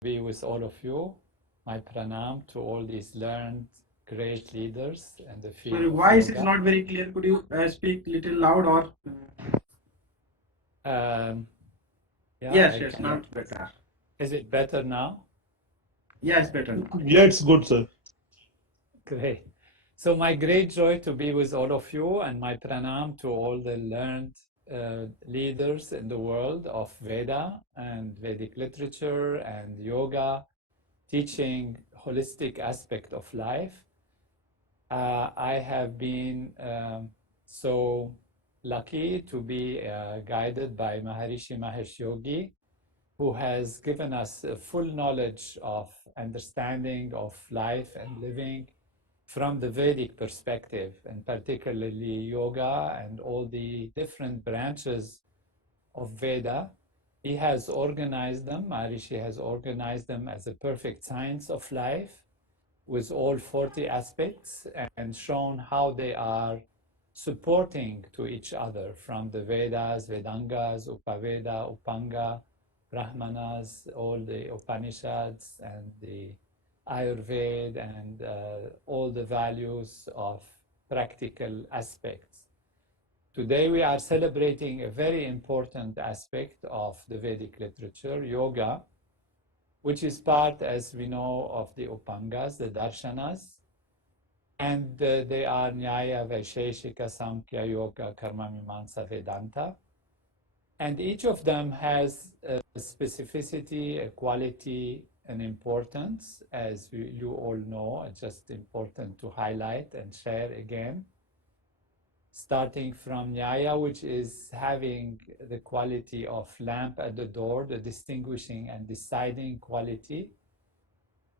be with all of you. My pranam to all these learned great leaders in the field Your of voice is yoga. not very clear. Could you speak little loud or? Yeah, Yes, I yes, can. now it's better. Is it better now? Yes, better now. Yeah, it's good, sir. Great. So my great joy to be with all of you, and my pranam to all the learned leaders in the world of Veda and Vedic literature and yoga, teaching holistic aspect of life. I have been so lucky to be guided by Maharishi Mahesh Yogi, who has given us a full knowledge of understanding of life and living from the Vedic perspective, and particularly yoga and all the different branches of Veda. He has organized them, Maharishi has organized them as a perfect science of life with all 40 aspects and shown how they are supporting to each other from the Vedas, Vedangas, Upaveda, Upanga, Brahmanas, all the Upanishads and the Ayurveda and all the values of practical aspects. Today we are celebrating a very important aspect of the Vedic literature, yoga, which is part, as we know, of the Upangas, the Darshanas, and they are Nyaya, Vaisheshika, Samkhya, Yoga, Karma, Mimamsa, Vedanta. And each of them has a specificity, a quality, an importance, as you all know. It's just important to highlight and share again. Starting from Nyaya, which is having the quality of lamp at the door, the distinguishing and deciding quality.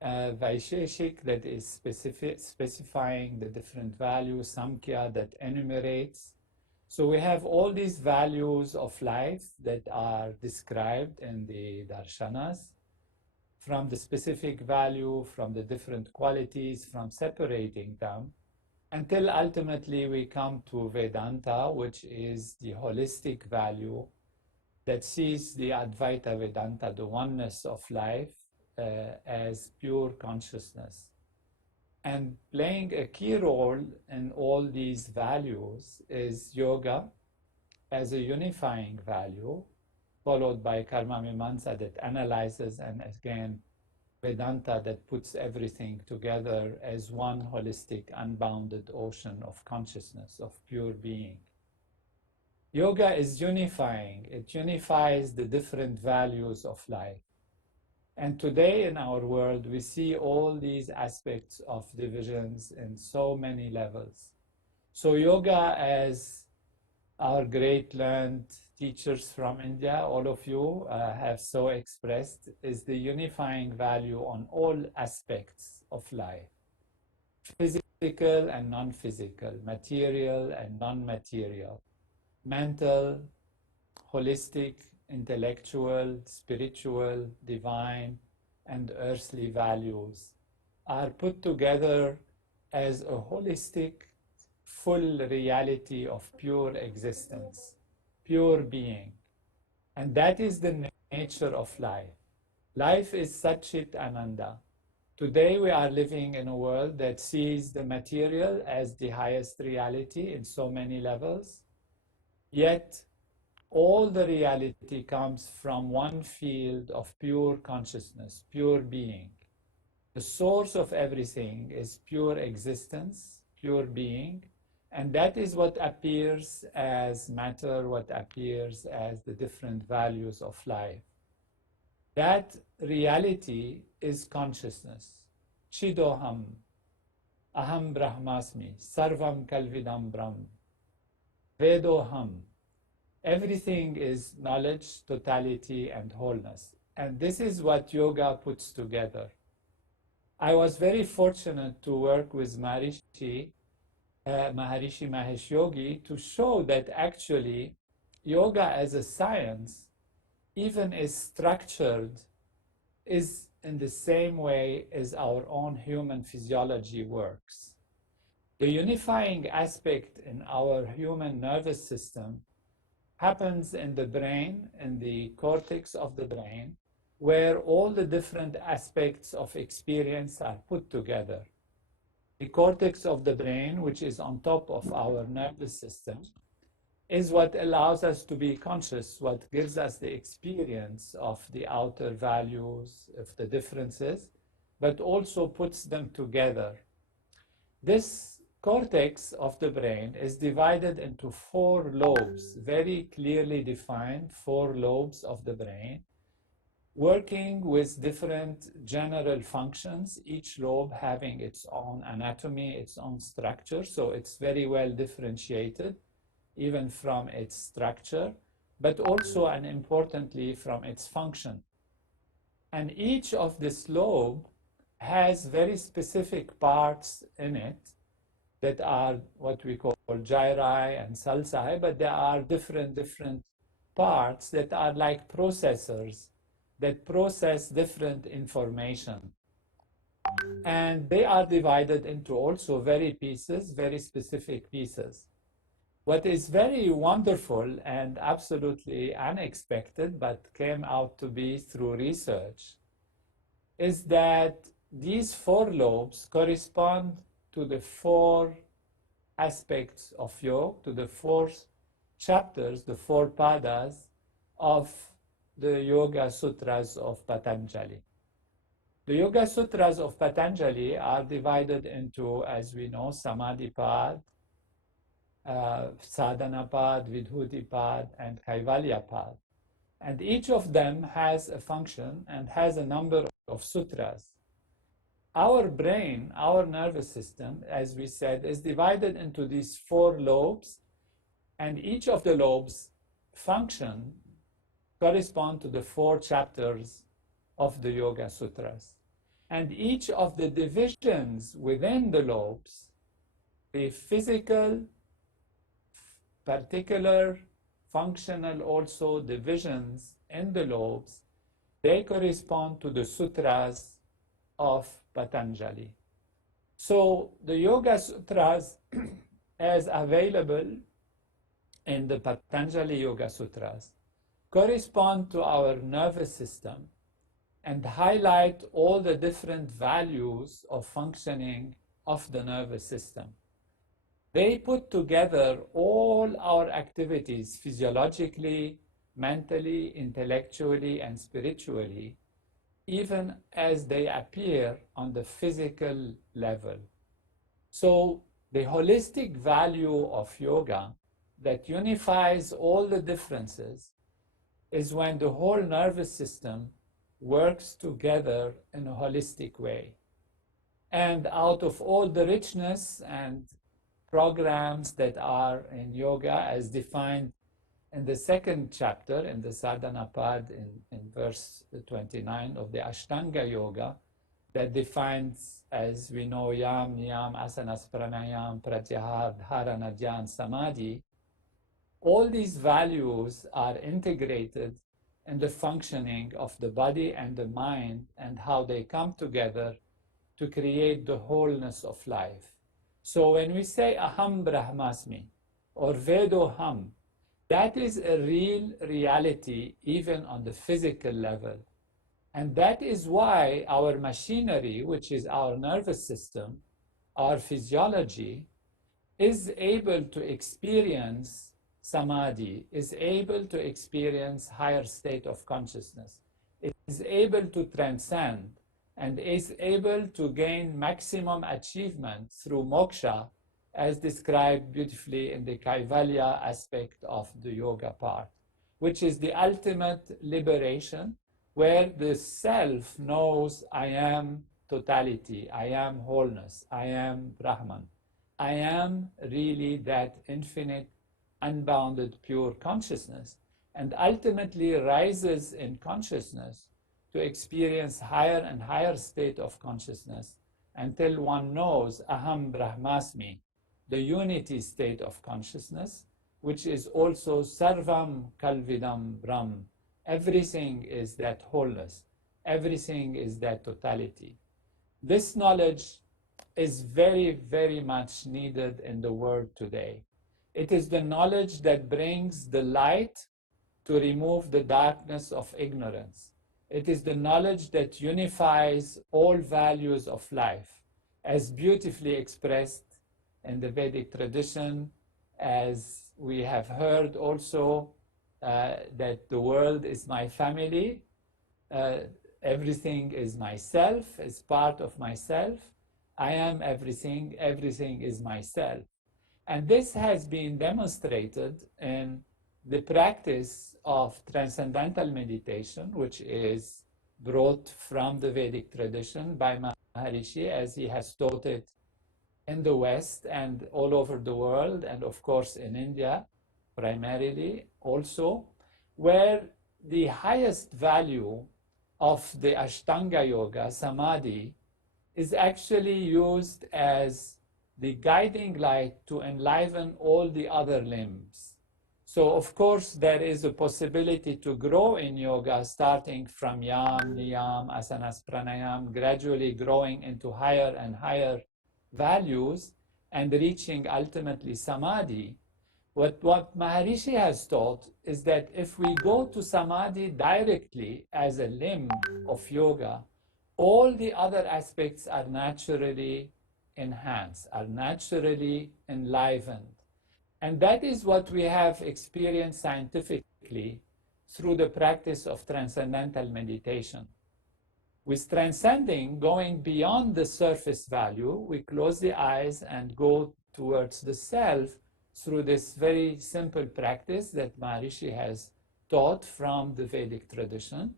Vaisheshik, that is specifying the different values, Samkhya, that enumerates. So we have all these values of life that are described in the darshanas, from the specific value, from the different qualities, from separating them, until ultimately we come to Vedanta, which is the holistic value that sees the Advaita Vedanta, the oneness of life, as pure consciousness. And playing a key role in all these values is yoga as a unifying value, followed by Karma Mimamsa that analyzes, and again, Vedanta that puts everything together as one holistic, unbounded ocean of consciousness, of pure being. Yoga is unifying. It unifies the different values of life. And today in our world, we see all these aspects of divisions in so many levels. So yoga, as our great learned teachers from India, all of you have so expressed, is the unifying value on all aspects of life. Physical and non-physical, material and non-material, mental, holistic, intellectual, spiritual, divine, and earthly values are put together as a holistic, full reality of pure existence, pure being. And that is the nature of life. Life is Satchit Ananda. Today we are living in a world that sees the material as the highest reality in so many levels, yet all the reality comes from one field of pure consciousness, pure being. The source of everything is pure existence, pure being, and that is what appears as matter, what appears as the different values of life. That reality is consciousness. Chidoham, aham brahmasmi, sarvam kalvidam brahm, vedoham. Everything is knowledge, totality, and wholeness. And this is what yoga puts together. I was very fortunate to work with Maharishi Mahesh Yogi to show that actually yoga as a science, even is structured, is in the same way as our own human physiology works. The unifying aspect in our human nervous system happens in the brain, in the cortex of the brain, where all the different aspects of experience are put together. The cortex of the brain, which is on top of our nervous system, is what allows us to be conscious, what gives us the experience of the outer values, of the differences, but also puts them together. This cortex of the brain is divided into 4 lobes, very clearly defined 4 lobes of the brain, working with different general functions, each lobe having its own anatomy, its own structure, so it's very well differentiated, even from its structure, but also and importantly from its function. And each of this lobe has very specific parts in it that are what we call gyri and sulci, but there are different parts that are like processors that process different information. And they are divided into also very specific pieces. What is very wonderful and absolutely unexpected, but came out to be through research, is that these 4 lobes correspond to the 4 aspects of yoga, to the 4 chapters, the 4 padas of the Yoga Sutras of Patanjali. The Yoga Sutras of Patanjali are divided into, as we know, Samadhipad, Sadhanapad, Vidhutipad, and Kaivalyapad. And each of them has a function and has a number of sutras. Our brain, our nervous system, as we said, is divided into these 4 lobes, and each of the lobes function correspond to the 4 chapters of the Yoga Sutras. And each of the divisions within the lobes, the physical, particular, functional also divisions in the lobes, they correspond to the sutras of Patanjali. So the Yoga Sutras as available in the Patanjali Yoga Sutras correspond to our nervous system and highlight all the different values of functioning of the nervous system. They put together all our activities physiologically, mentally, intellectually, and spiritually, even as they appear on the physical level. So the holistic value of yoga that unifies all the differences is when the whole nervous system works together in a holistic way. And out of all the richness and programs that are in yoga as defined in the 2nd chapter in the Sadhanapad in verse 29 of the Ashtanga Yoga, that defines, as we know, Yam, Niyam, Asanas, Pranayam, Pratyahar, Dharana, Dhyan, Samadhi. All these values are integrated in the functioning of the body and the mind and how they come together to create the wholeness of life. So when we say Aham Brahmasmi or Vedoham, that is a real reality even on the physical level. And that is why our machinery, which is our nervous system, our physiology, is able to experience samadhi, is able to experience higher state of consciousness, it is able to transcend, and is able to gain maximum achievement through moksha, as described beautifully in the Kaivalya aspect of the yoga part, which is the ultimate liberation, where the self knows I am totality, I am wholeness, I am Brahman. I am really that infinite, unbounded, pure consciousness, and ultimately rises in consciousness to experience higher and higher state of consciousness until one knows Aham Brahmasmi, the unity state of consciousness, which is also Sarvam Kalvidam Brahm. Everything is that wholeness. Everything is that totality. This knowledge is very, very much needed in the world today. It is the knowledge that brings the light to remove the darkness of ignorance. It is the knowledge that unifies all values of life, as beautifully expressed in the Vedic tradition, as we have heard also that the world is my family, uh, everything is myself, is part of myself. I am everything, everything is myself. And this has been demonstrated in the practice of transcendental meditation, which is brought from the Vedic tradition by Maharishi, as he has taught it in the West and all over the world, and of course in India primarily also, where the highest value of the Ashtanga Yoga, Samadhi, is actually used as the guiding light to enliven all the other limbs. So of course there is a possibility to grow in yoga starting from yam, niyam, asanas, pranayam, gradually growing into higher and higher values and reaching ultimately samadhi. What Maharishi has taught is that if we go to samadhi directly as a limb of yoga, all the other aspects are naturally enhanced, are naturally enlivened. And that is what we have experienced scientifically through the practice of transcendental meditation. With transcending, going beyond the surface value, we close the eyes and go towards the self through this very simple practice that Maharishi has taught from the Vedic tradition,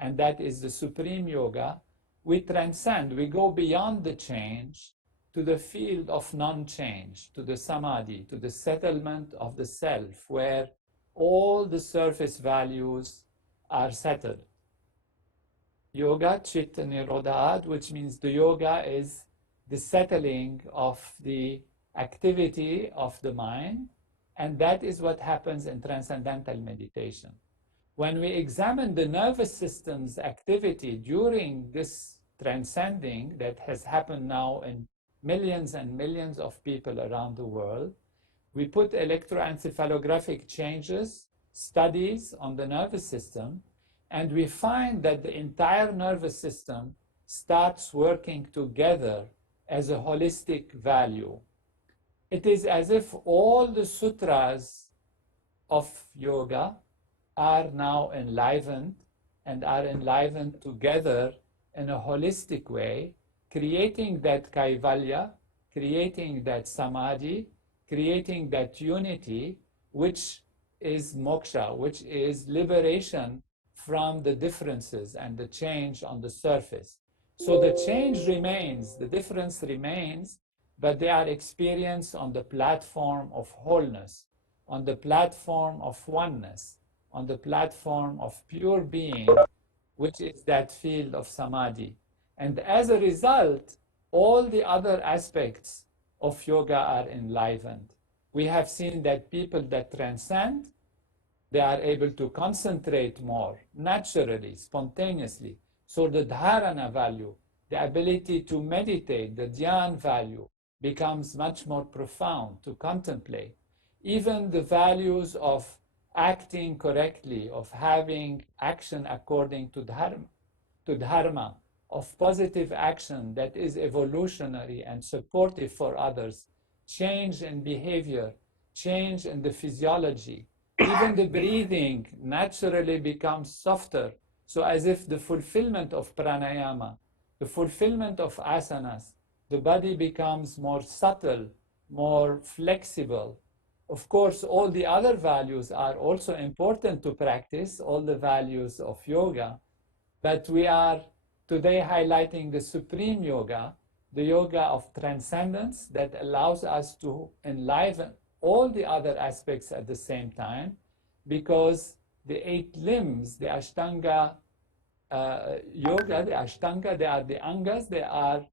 and that is the Supreme Yoga. We transcend, we go beyond the change to the field of non-change, to the samadhi, to the settlement of the self, where all the surface values are settled. Yoga Chitta Nirodhat, which means the yoga is the settling of the activity of the mind, and that is what happens in transcendental meditation. When we examine the nervous system's activity during this transcending that has happened now in millions and millions of people around the world, we put electroencephalographic changes, studies on the nervous system, and we find that the entire nervous system starts working together as a holistic value. It is as if all the sutras of yoga are now enlivened and are enlivened together in a holistic way, creating that kaivalya, creating that samadhi, creating that unity, which is moksha, which is liberation from the differences and the change on the surface. So the change remains, the difference remains, but they are experienced on the platform of wholeness, on the platform of oneness, on the platform of pure being, which is that field of samadhi. And as a result, all the other aspects of yoga are enlivened. We have seen that people that transcend, they are able to concentrate more naturally, spontaneously. So the dharana value, the ability to meditate, the dhyan value becomes much more profound to contemplate. Even the values of acting correctly, of having action according to dharma, of positive action that is evolutionary and supportive for others, change in behavior, change in the physiology. Even the breathing naturally becomes softer. So as if the fulfillment of pranayama, the fulfillment of asanas, the body becomes more subtle, more flexible. Of course, all the other values are also important to practice, all the values of yoga, but we are today highlighting the supreme yoga, the yoga of transcendence that allows us to enliven all the other aspects at the same time, because the 8 limbs, the Ashtanga yoga, the Ashtanga, they are the angas, they are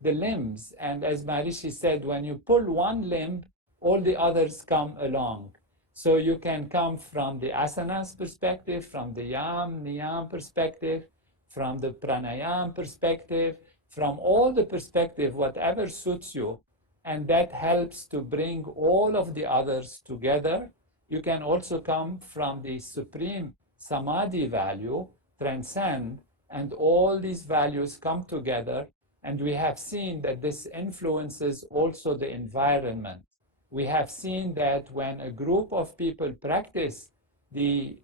the limbs. And as Maharishi said, when you pull one limb, all the others come along. So you can come from the asanas perspective, from the yam, niyam perspective, from the pranayam perspective, from all the perspective, whatever suits you, and that helps to bring all of the others together. You can also come from the supreme samadhi value, transcend, and all these values come together. And we have seen that this influences also the environment. We have seen that when a group of people practice the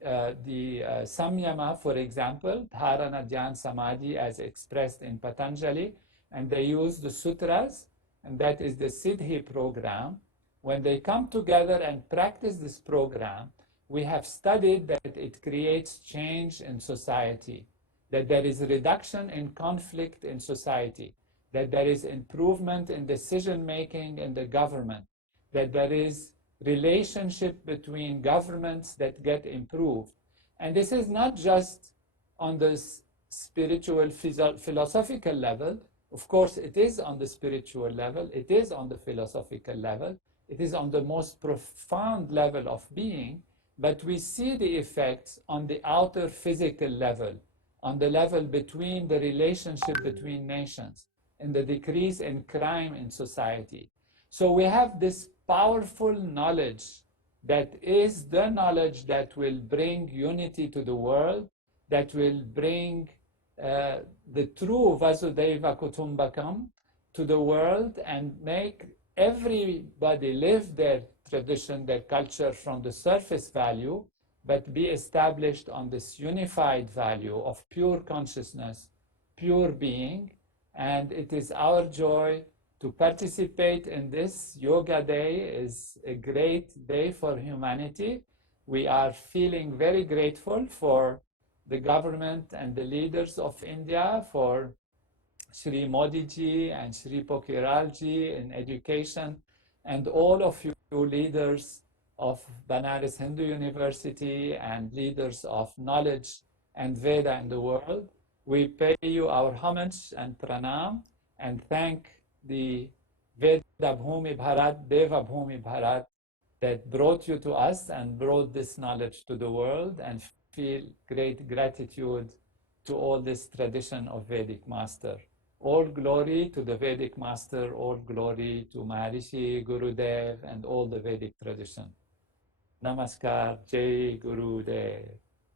samyama, for example, dharana, dhyan, samadhi, as expressed in Patanjali, and they use the sutras, and that is the Siddhi program. When they come together and practice this program, we have studied that it creates change in society, that there is a reduction in conflict in society, that there is improvement in decision making in the government, that there is relationship between governments that get improved. And this is not just on the spiritual philosophical level. Of course, it is on the spiritual level, it is on the philosophical level, it is on the most profound level of being, but we see the effects on the outer physical level, on the level between the relationship between nations, and the decrease in crime in society. So we have this powerful knowledge that is the knowledge that will bring unity to the world, that will bring the true Vasudeva Kutumbakam to the world and make everybody live their tradition, their culture from the surface value, but be established on this unified value of pure consciousness, pure being. And it is our joy to participate in this. Yoga Day is a great day for humanity. We are feeling very grateful for the government and the leaders of India, for Shri Modi ji and Shri Pokhriyal ji in education, and all of you leaders of Banaras Hindu University and leaders of knowledge and Veda in the world. We pay you our homage and pranam and thank the Veda Bhumi Bharat, Deva Bhumi Bharat, that brought you to us and brought this knowledge to the world, and feel great gratitude to all this tradition of Vedic master. All glory to the Vedic master, all glory to Maharishi, Gurudev, and all the Vedic tradition. Namaskar, Jai Gurudev.